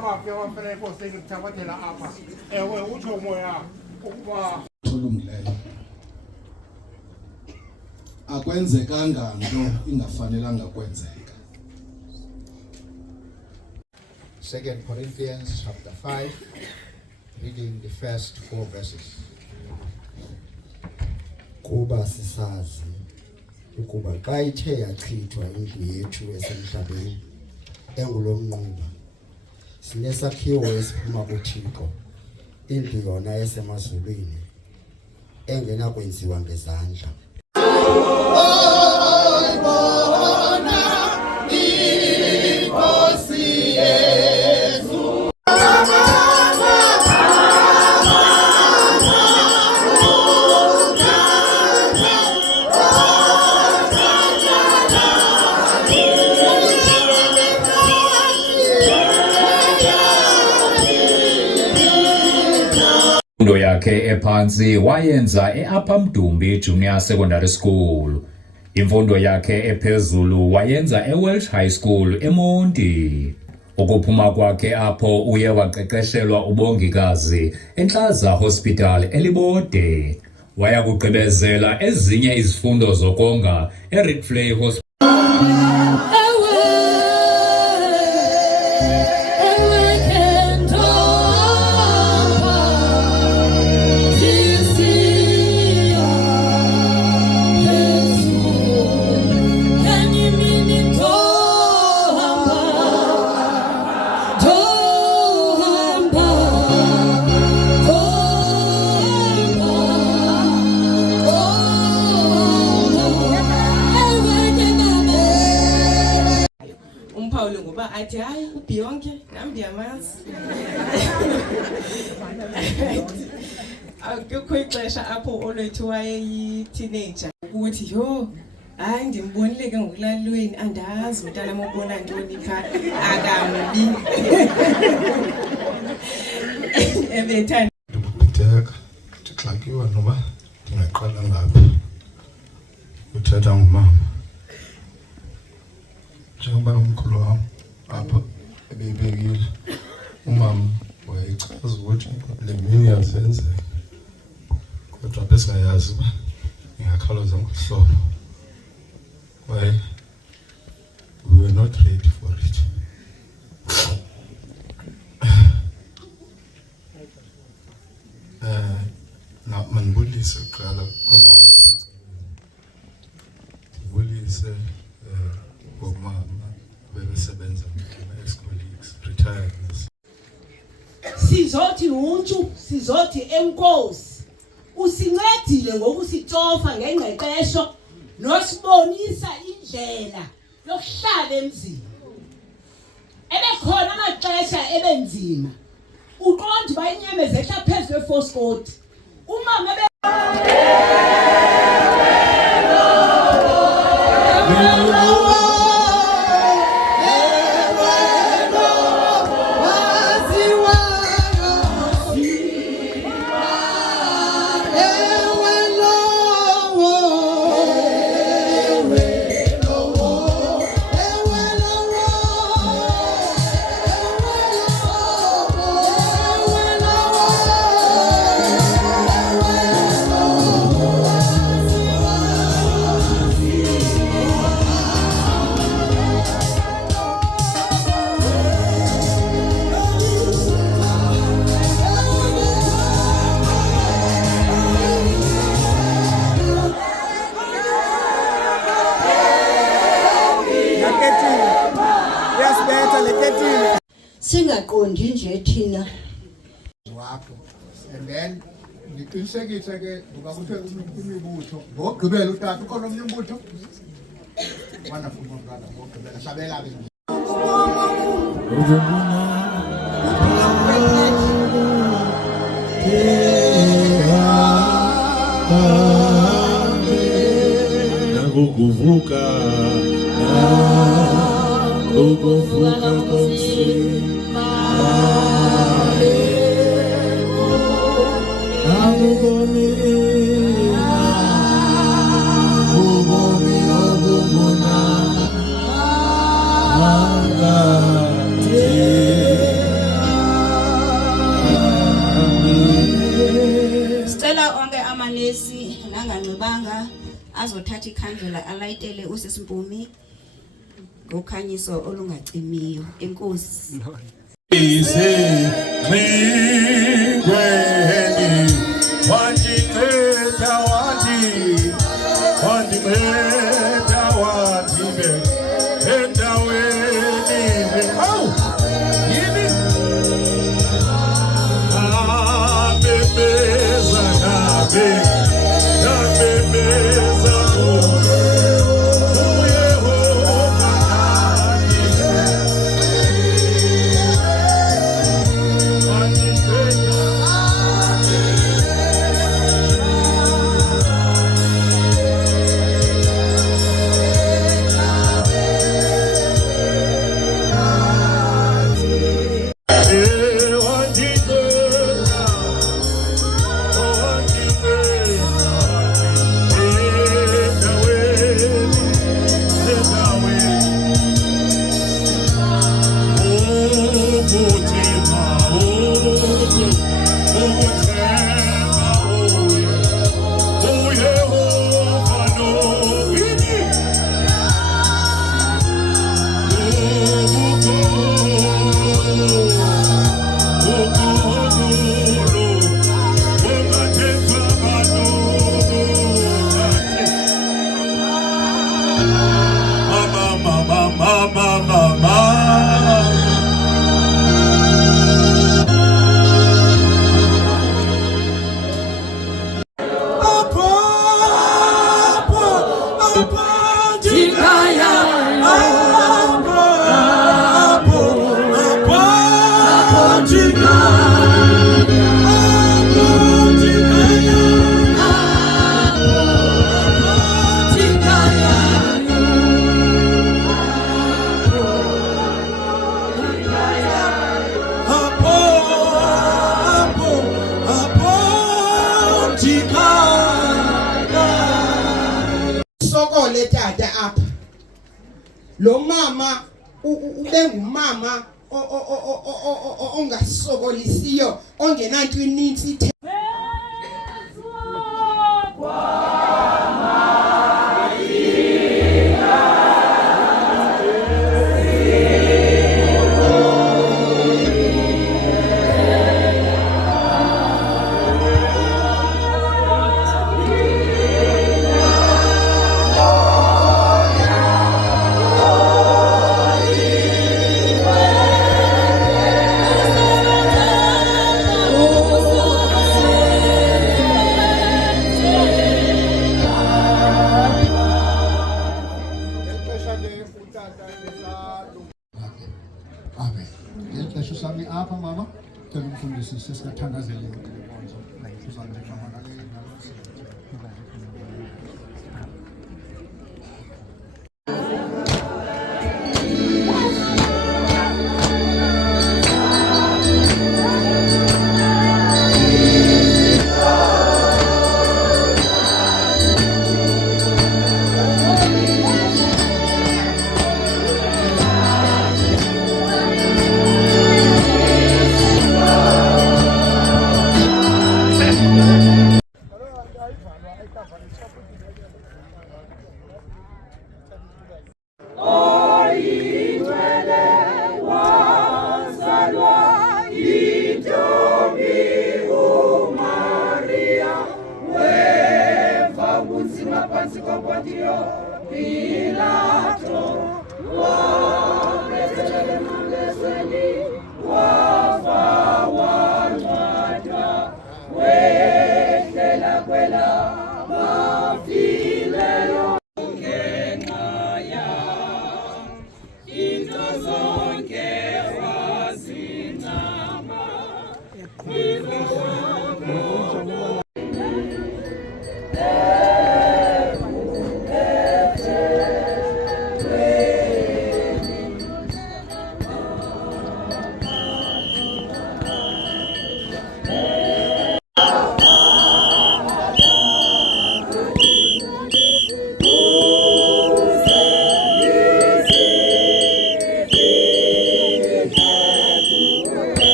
abaphi abamfanele enkosini kuthabathela apha ewe utsho umoya ukuba thulungileyo akwenzekanga nto ingafanelanga kwenzeka. 2 Corinthians chapter 5, reading the first 4 verses. Kuba sisazi ukuba xa ithe yachithwa indlu yethu esemhlabeni engulomnquba, sinesakhiwo esiphuma kuThixo, indlu yona esemazulwini engenakwenziwa ngezandla. Imfundo yakhe ephansi wayenza e-Upper Mdumbi Junior Secondary School. Imfundo yakhe ephezulu wayenza eWelsh High School eMonti. Ukuphuma kwakhe apho uye waqeqeshelwa ubongikazi eNhlaza Hospital eLibode. Waya kugqibezela ezinye izifundo zokonga eRickley Hospital. Ngoba athi hayi uBeyonce nami ndiyamazi. Akukho ixesha apho olwethu wayeyi-teenager ukuthi yho hayi ndimbonile ke ngokulalweni andazi umntana mobona ntoni pha akambi. Ebethanda ndibhideka ndixakiwe noba ndingaqala ngaphi uthetha ngumama njengoba umkhulu wam apha ebeyibekile. Umama wayechaza ukuthi le mini yazenzeka kodwa besingayazi uba ingakhawuleza ngohlobo. Why we were not ready for it. Mandibulise kuqala kumama wasecaleni, ndibulise ngomama bebesebenza ex-colleagues, retired. Sizothi untshu, sizothi enkosi, usincedile ngokusitofa ngengqeqesho nosibonisa indlela yokuhlala emzini. Ebekhona amaxesha ebenzima, uqonda uba inyama zehla phezu kwefoskoti, umama singaqondi nje thina wakho. And then ngiqinisekise ke ukuthi umibutho ngogqibela utata ukhona omnye umbutho wonderful brother ngogqibela hlabela ke ukuvuka komsima ubomi obumona uhlezi nanganxibanga azothatha ikhandlela alayitele usisimpumi ngokhanyiso olungacimiyo. Enkosi. Sokole tata apha. Lo mama ubengumama ongasokolisiyo ongenanto ininzi. Amen. Ngexesha sami apha mama, cela umfundisi sesikathandazele inkonzo.